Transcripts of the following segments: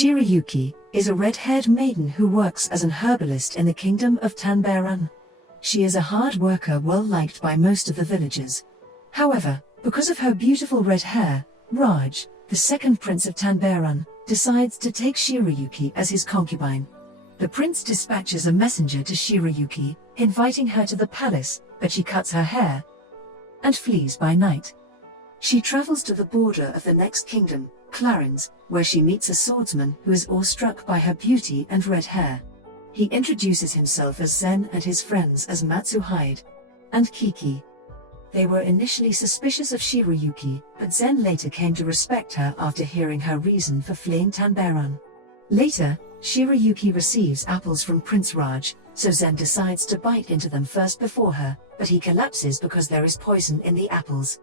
Shirayuki is a red-haired maiden who works as an herbalist in the kingdom of Tanbarun. She is a hard worker well liked by most of the villagers. However, because of her beautiful red hair, Raj, the second prince of Tanbarun, decides to take Shirayuki as his concubine. The prince dispatches a messenger to Shirayuki, inviting her to the palace, but she cuts her hair and flees by night. She travels to the border of the next kingdom, Clarines, where she meets a swordsman who is awestruck by her beauty and red hair. He introduces himself as Zen and his friends as Matsuhide and Kiki. They were initially suspicious of Shirayuki, but Zen later came to respect her after hearing her reason for fleeing Tanbarun. Later, Shirayuki receives apples from Prince Raj, so Zen decides to bite into them first before her, but he collapses because there is poison in the apples.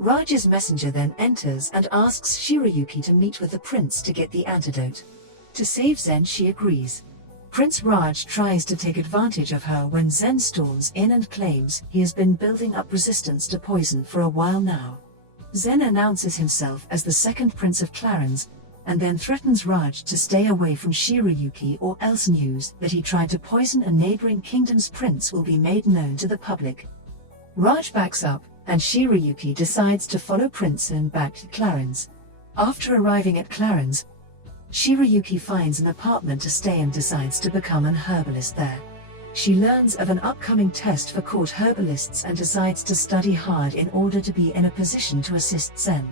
Raj's messenger then enters and asks Shirayuki to meet with the prince to get the antidote. To save Zen, she agrees. Prince Raj tries to take advantage of her when Zen storms in and claims he has been building up resistance to poison for a while now. Zen announces himself as the second prince of Clarines, and then threatens Raj to stay away from Shirayuki or else news that he tried to poison a neighboring kingdom's prince will be made known to the public. Raj backs up, and Shirayuki decides to follow Prince Zen back to Clarines. After arriving at Clarines, Shirayuki finds an apartment to stay and decides to become an herbalist there. She learns of an upcoming test for court herbalists and decides to study hard in order to be in a position to assist Zen.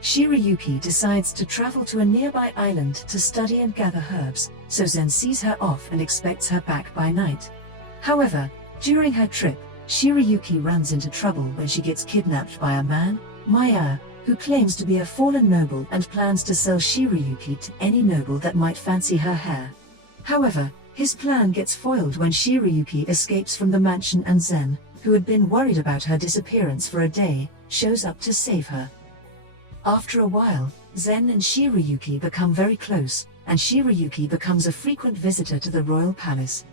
Shirayuki decides to travel to a nearby island to study and gather herbs, so Zen sees her off and expects her back by night. However, during her trip, Shirayuki runs into trouble when she gets kidnapped by a man, Maya, who claims to be a fallen noble and plans to sell Shirayuki to any noble that might fancy her hair. However, his plan gets foiled when Shirayuki escapes from the mansion and Zen, who had been worried about her disappearance for a day, shows up to save her. After a while, Zen and Shirayuki become very close, and Shirayuki becomes a frequent visitor to the royal palace.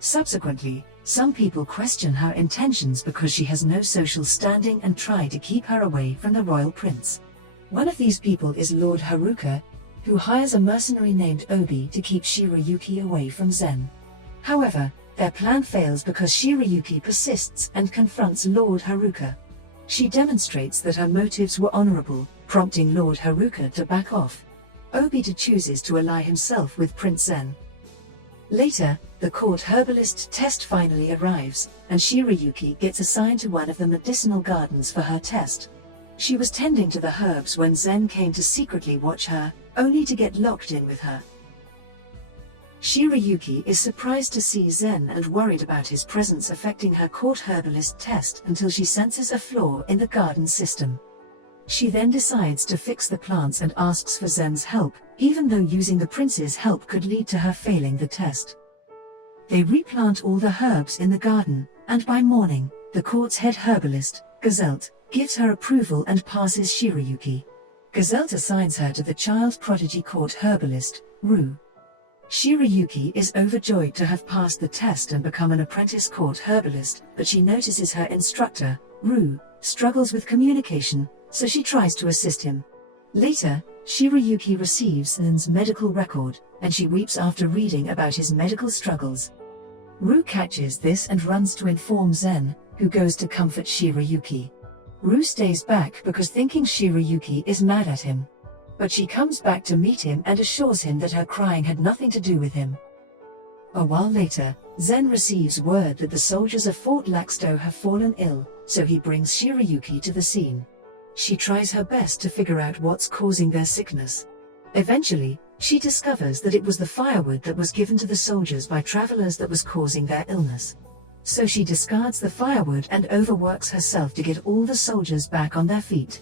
Subsequently, some people question her intentions because she has no social standing and try to keep her away from the royal prince. One of these people is Lord Haruka, who hires a mercenary named Obi to keep Shirayuki away from Zen. However, their plan fails because Shirayuki persists and confronts Lord Haruka. She demonstrates that her motives were honorable, prompting Lord Haruka to back off. Obi chooses to ally himself with Prince Zen. Later, the court herbalist test finally arrives, and Shirayuki gets assigned to one of the medicinal gardens for her test. She was tending to the herbs when Zen came to secretly watch her, only to get locked in with her. Shirayuki is surprised to see Zen and worried about his presence affecting her court herbalist test until she senses a flaw in the garden system. She then decides to fix the plants and asks for Zen's help, even though using the prince's help could lead to her failing the test. They replant all the herbs in the garden, and by morning, the court's head herbalist, Gazelt, gives her approval and passes Shirayuki. Gazelt assigns her to the child prodigy court herbalist, Ru. Shirayuki is overjoyed to have passed the test and become an apprentice court herbalist, but she notices her instructor, Ru, struggles with communication, so she tries to assist him. Later, Shirayuki receives Zen's medical record, and she weeps after reading about his medical struggles. Ru catches this and runs to inform Zen, who goes to comfort Shirayuki. Ru stays back because thinking Shirayuki is mad at him. But she comes back to meet him and assures him that her crying had nothing to do with him. A while later, Zen receives word that the soldiers of Fort Laxdo have fallen ill, so he brings Shirayuki to the scene. She tries her best to figure out what's causing their sickness. Eventually, she discovers that it was the firewood that was given to the soldiers by travelers that was causing their illness. So she discards the firewood and overworks herself to get all the soldiers back on their feet.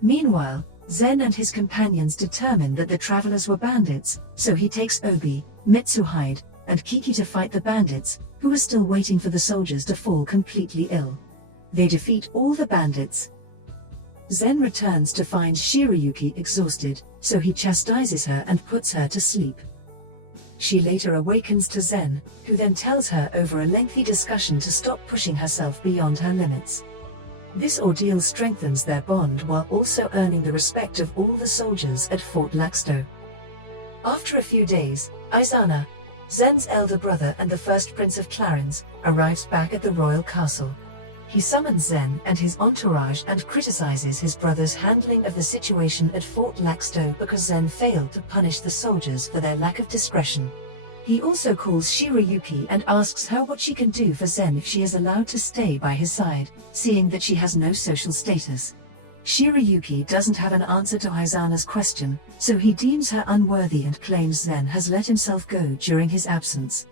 Meanwhile, Zen and his companions determine that the travelers were bandits, so he takes Obi, Mitsuhide, and Kiki to fight the bandits, who are still waiting for the soldiers to fall completely ill. They defeat all the bandits. Zen returns to find Shirayuki exhausted, so he chastises her and puts her to sleep. She later awakens to Zen, who then tells her over a lengthy discussion to stop pushing herself beyond her limits. This ordeal strengthens their bond while also earning the respect of all the soldiers at Fort Laxdo. After a few days, Izana, Zen's elder brother and the first prince of Clarines, arrives back at the royal castle. He summons Zen and his entourage and criticizes his brother's handling of the situation at Fort Laxdo because Zen failed to punish the soldiers for their lack of discretion. He also calls Shirayuki and asks her what she can do for Zen if she is allowed to stay by his side, seeing that she has no social status. Shirayuki doesn't have an answer to Izana's question, so he deems her unworthy and claims Zen has let himself go during his absence.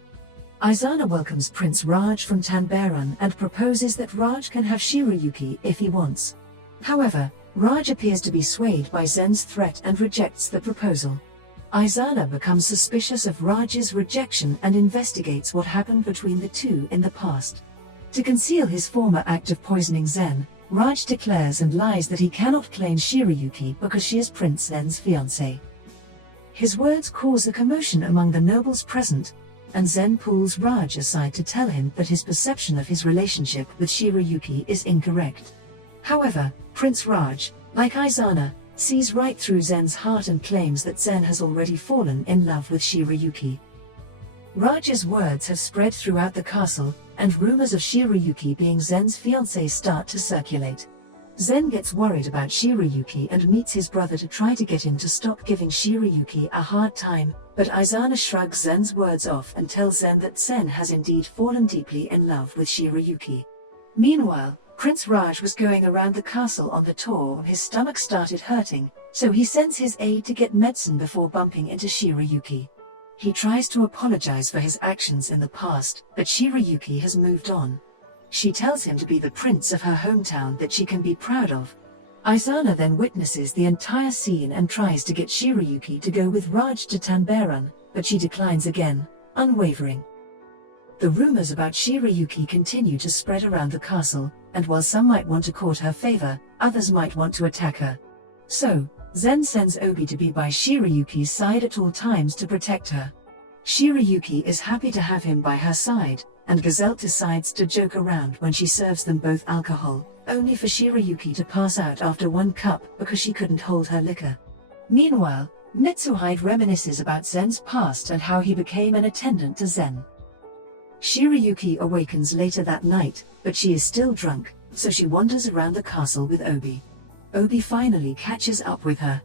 Izana welcomes Prince Raj from Tanbarun and proposes that Raj can have Shirayuki if he wants. However, Raj appears to be swayed by Zen's threat and rejects the proposal. Izana becomes suspicious of Raj's rejection and investigates what happened between the two in the past. To conceal his former act of poisoning Zen, Raj declares and lies that he cannot claim Shirayuki because she is Prince Zen's fiancée. His words cause a commotion among the nobles present, and Zen pulls Raj aside to tell him that his perception of his relationship with Shirayuki is incorrect. However, Prince Raj, like Izana, sees right through Zen's heart and claims that Zen has already fallen in love with Shirayuki. Raj's words have spread throughout the castle, and rumors of Shirayuki being Zen's fiancée start to circulate. Zen gets worried about Shirayuki and meets his brother to try to get him to stop giving Shirayuki a hard time, but Izana shrugs Zen's words off and tells Zen that Zen has indeed fallen deeply in love with Shirayuki. Meanwhile, Prince Raj was going around the castle on the tour when his stomach started hurting, so he sends his aide to get medicine before bumping into Shirayuki. He tries to apologize for his actions in the past, but Shirayuki has moved on. She tells him to be the prince of her hometown that she can be proud of. Izana then witnesses the entire scene and tries to get Shirayuki to go with Raj to Tanbarun, but she declines again, unwavering. The rumors about Shirayuki continue to spread around the castle, and while some might want to court her favor, others might want to attack her. So, Zen sends Obi to be by Shirayuki's side at all times to protect her. Shirayuki is happy to have him by her side, and Gazelle decides to joke around when she serves them both alcohol, only for Shirayuki to pass out after one cup because she couldn't hold her liquor. Meanwhile, Mitsuhide reminisces about Zen's past and how he became an attendant to Zen. Shirayuki awakens later that night, but she is still drunk, so she wanders around the castle with Obi. Obi finally catches up with her.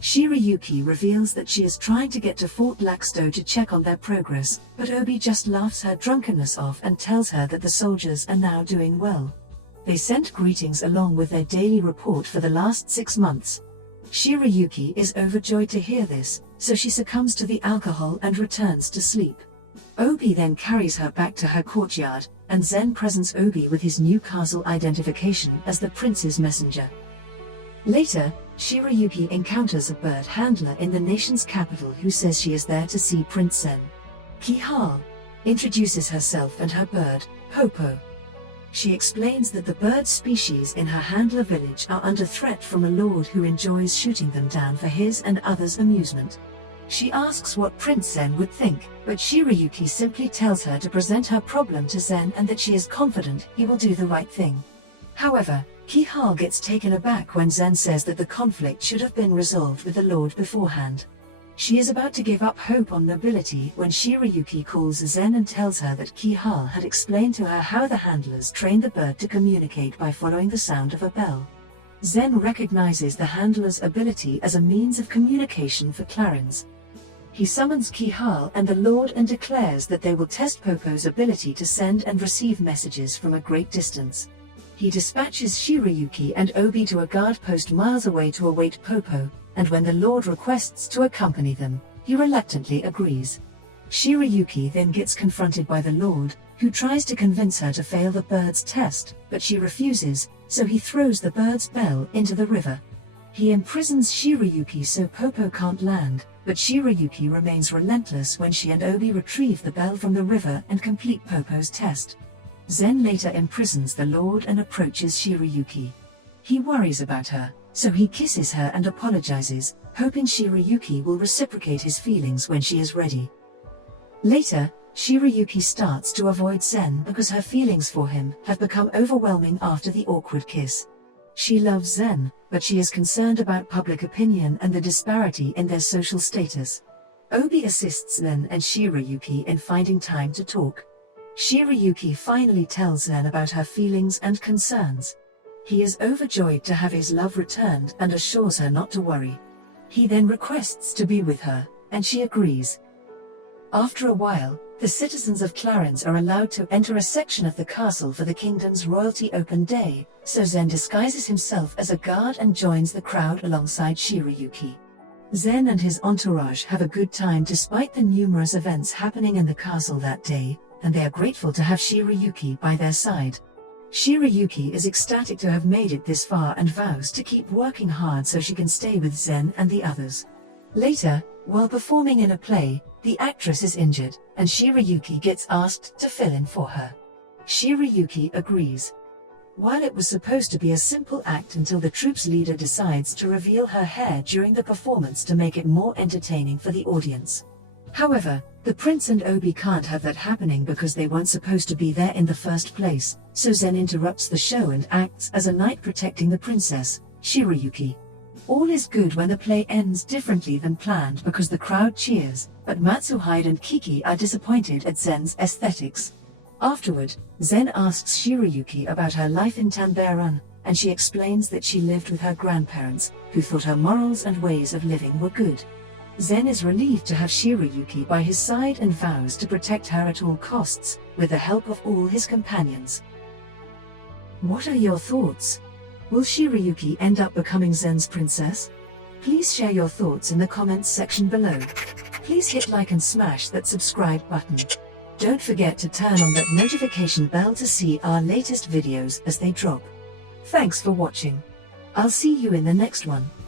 Shirayuki reveals that she is trying to get to Fort Laxdo to check on their progress, but Obi just laughs her drunkenness off and tells her that the soldiers are now doing well. They sent greetings along with their daily report for the last 6 months. Shirayuki is overjoyed to hear this, so she succumbs to the alcohol and returns to sleep. Obi then carries her back to her courtyard, and Zen presents Obi with his new castle identification as the prince's messenger. Later, Shirayuki encounters a bird handler in the nation's capital who says she is there to see Prince Zen. Kihal introduces herself and her bird, Popo. She explains that the bird species in her handler village are under threat from a lord who enjoys shooting them down for his and others' amusement. She asks what Prince Zen would think, but Shirayuki simply tells her to present her problem to Zen and that she is confident he will do the right thing. However, Kihal gets taken aback when Zen says that the conflict should have been resolved with the Lord beforehand. She is about to give up hope on nobility when Shirayuki calls Zen and tells her that Kihal had explained to her how the handlers train the bird to communicate by following the sound of a bell. Zen recognizes the handler's ability as a means of communication for Clarines. He summons Kihal and the Lord and declares that they will test Popo's ability to send and receive messages from a great distance. He dispatches Shirayuki and Obi to a guard post miles away to await Popo, and when the Lord requests to accompany them, he reluctantly agrees. Shirayuki then gets confronted by the Lord, who tries to convince her to fail the bird's test, but she refuses, so he throws the bird's bell into the river. He imprisons Shirayuki so Popo can't land, but Shirayuki remains relentless when she and Obi retrieve the bell from the river and complete Popo's test. Zen later imprisons the Lord and approaches Shirayuki. He worries about her, so he kisses her and apologizes, hoping Shirayuki will reciprocate his feelings when she is ready. Later, Shirayuki starts to avoid Zen because her feelings for him have become overwhelming after the awkward kiss. She loves Zen, but she is concerned about public opinion and the disparity in their social status. Obi assists Zen and Shirayuki in finding time to talk. Shirayuki finally tells Zen about her feelings and concerns. He is overjoyed to have his love returned and assures her not to worry. He then requests to be with her, and she agrees. After a while, the citizens of Clarines are allowed to enter a section of the castle for the kingdom's royalty open day, so Zen disguises himself as a guard and joins the crowd alongside Shirayuki. Zen and his entourage have a good time despite the numerous events happening in the castle that day, and they are grateful to have Shirayuki by their side. Shirayuki is ecstatic to have made it this far and vows to keep working hard so she can stay with Zen and the others. Later, while performing in a play, the actress is injured, and Shirayuki gets asked to fill in for her. Shirayuki agrees. While it was supposed to be a simple act until the troop's leader decides to reveal her hair during the performance to make it more entertaining for the audience. However, the prince and Obi can't have that happening because they weren't supposed to be there in the first place, so Zen interrupts the show and acts as a knight protecting the princess, Shirayuki. All is good when the play ends differently than planned because the crowd cheers, but Matsuhide and Kiki are disappointed at Zen's aesthetics. Afterward, Zen asks Shirayuki about her life in Tanbarun, and she explains that she lived with her grandparents, who thought her morals and ways of living were good. Zen is relieved to have Shirayuki by his side and vows to protect her at all costs, with the help of all his companions. What are your thoughts? Will Shirayuki end up becoming Zen's princess? Please share your thoughts in the comments section below. Please hit like and smash that subscribe button. Don't forget to turn on that notification bell to see our latest videos as they drop. Thanks for watching. I'll see you in the next one.